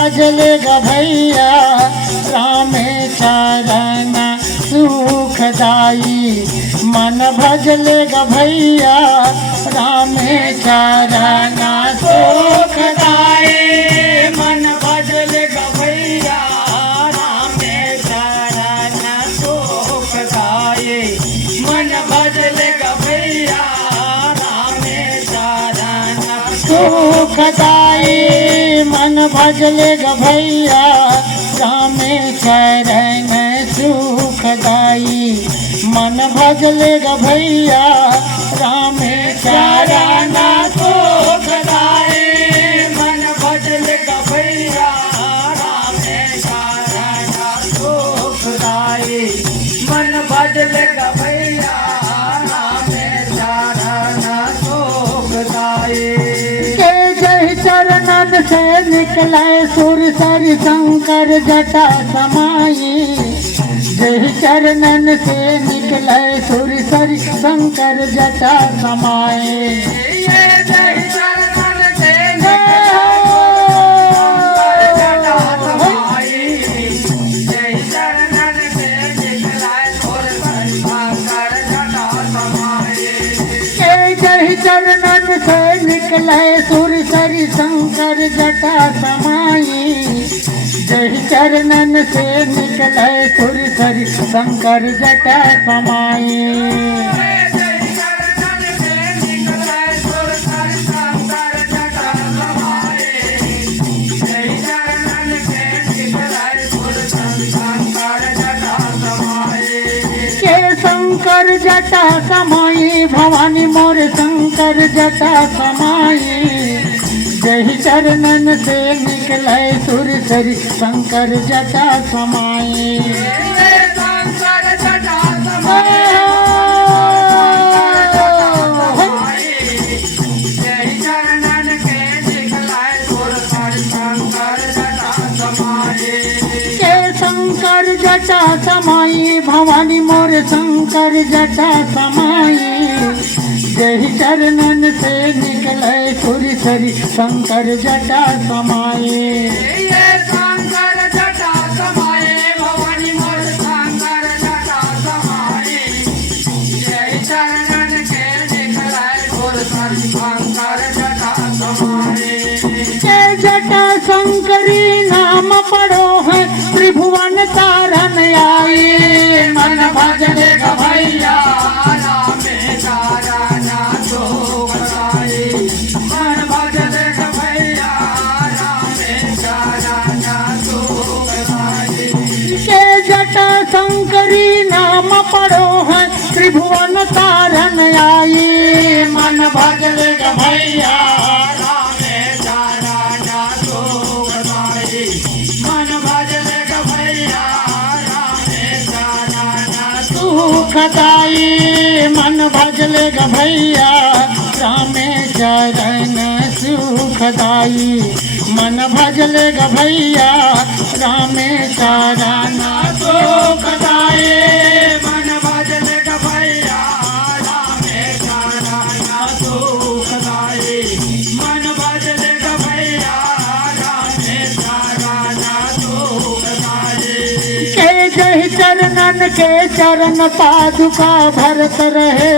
भजले ग भैया राम चरण सुखदाई। मन भजले ग भैया राम चरण सुखदाई। मन भजले ग भैया राम चरण सुखदाई। मन भजले ग भैया राम चरण सुखदाई। मन भजले ग भैया राम चरण सुखदाई। मन भजले ग भैया राम चरण सुखदाई। मन भजले ग भैया राम चरण सुखदाई। मन भजले ग भैया राम चरण सुखदाई। जय चरणन से निकले सुर सरि शंकर जटा समाई। जय चरणन से निकले सुर सरि शंकर जटा समाए। जय चरणन से निकले जटा समाई। जय चरणन से निकले सुर सरि शंकर जटा समाए। जय चरणन से निकले सुर सरि शंकर जटा समाई। जय चरणन से निकले सुर सरि शंकर जटा समाई। जय चरणन से निकले सुर सरि शंकर जटा समाई। जय चरणन से निकले सुर सरि शंकर जटा समाई। के शंकर जटा समाई भवानी मोर शंकर जटा समाई। जय चरणन से निकले सुर सरि शंकर जटा समाई। शंकर जटा समाई। जय चरणन से निकले सुर सरि शंकर जटा समाई। के शंकर जटा समाई भवानी मोर शंकर जटा समाई। जय चरणन से निकले सुर सरि शंकर जटा समाई। शंकर जटा समाई भवानी मोर शंकर जटा समाई। जय चरणन से निकले सुर सरि शंकर जटा समाई। जय जटा शंकरी नाम पढ़ो है त्रिभुवन तारन आई। मन भजले ग भैया राम चरण सुखदाई। मन भजले ग भैया राम चरण सुखदाई। के जटा शंकरी नाम पढ़ो है त्रिभुवन तारन आई। मन भजले ग भैया राम चरण सुखदाई। मन भजले ग भैया राम चरण सुखदाई। मन भजले ग भैया राम चरण सुखदाई। मन भजले ग भैया राम चरण सुखदाई। मन भजले ग भैया राम चरण सुखदाई। मन भजले ग भैया राम चरण सुखदाई। के जय चरणन के चरण पादुका भरत रहे